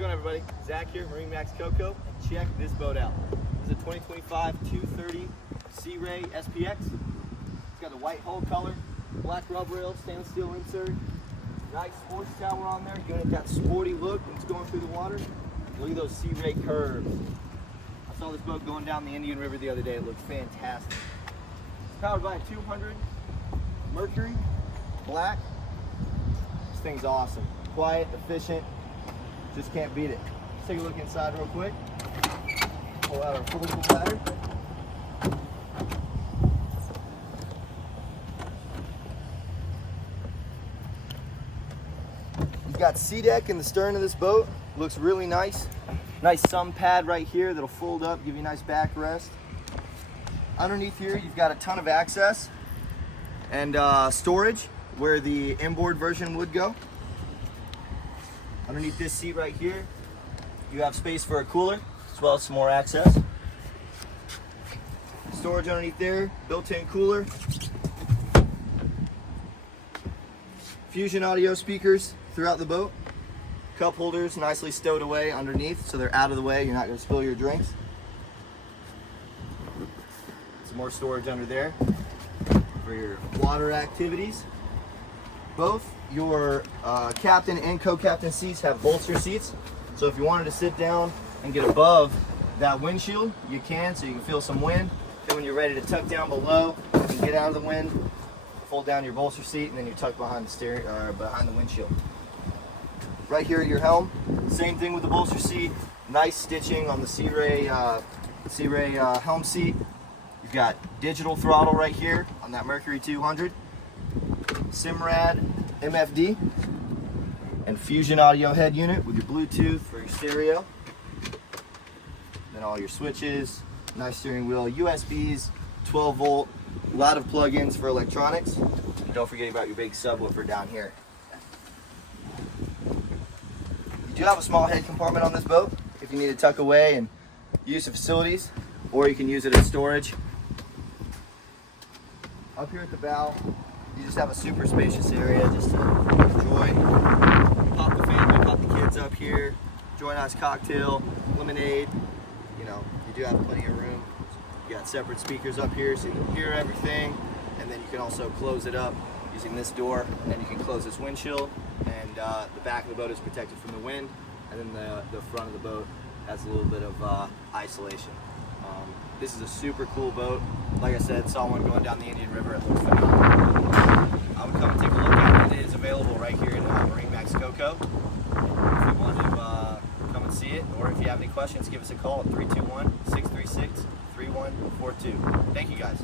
it going, everybody? Zach here, MarineMax Coco, and check this boat out. This is a 2025 230 Sea Ray SPX. It's got the white hull color, black rub rail, stainless steel insert, nice sports tower on there, giving it that sporty look when it's going through the water. Look at those Sea Ray curves. I saw this boat going down the Indian River the other day. It looked fantastic. It's powered by a 200 Mercury, black. This thing's awesome. Quiet, efficient, just can't beat it. Let's take a look inside real quick. Pull out our full ladder. You've got sea deck in the stern of this boat. Looks really nice. Nice sun pad right here that'll fold up, give you a nice backrest. Underneath here, you've got a ton of access and storage where the inboard version would go. Underneath this seat right here, you have space for a cooler as well as some more access. Storage underneath there, built-in cooler. Fusion audio speakers throughout the boat. Cup holders nicely stowed away underneath so they're out of the way. You're not going to spill your drinks. Some more storage under there for your water activities. Both your captain and co-captain seats have bolster seats. So if you wanted to sit down and get above that windshield, you can, so you can feel some wind. Then when you're ready to tuck down below and get out of the wind, fold down your bolster seat and then you tuck behind the steering or behind the windshield. Right here at your helm, same thing with the bolster seat. Nice stitching on the Sea Ray helm seat. You've got digital throttle right here on that Mercury 200. Simrad MFD and Fusion audio head unit with your Bluetooth for your stereo. Then all your switches, nice steering wheel, USBs, 12 volt, a lot of plug-ins for electronics. And don't forget about your big subwoofer down here. You do have a small head compartment on this boat if you need to tuck away and use the facilities, or you can use it as storage. Up here at the bow, you just have a super spacious area just to enjoy. Pop the family, pop the kids up here, enjoy a nice cocktail, lemonade. You know, you do have plenty of room. You got separate speakers up here so you can hear everything, and then you can also close it up using this door, and you can close this windshield, and the back of the boat is protected from the wind, and then the front of the boat has a little bit of isolation. This is a super cool boat. Like I said, saw one going down the Indian River. It looks phenomenal. I would come and take a look at it. It is available right here in MarineMax Coco. If you want to come and see it, or if you have any questions, give us a call at 321-636-3142. Thank you guys.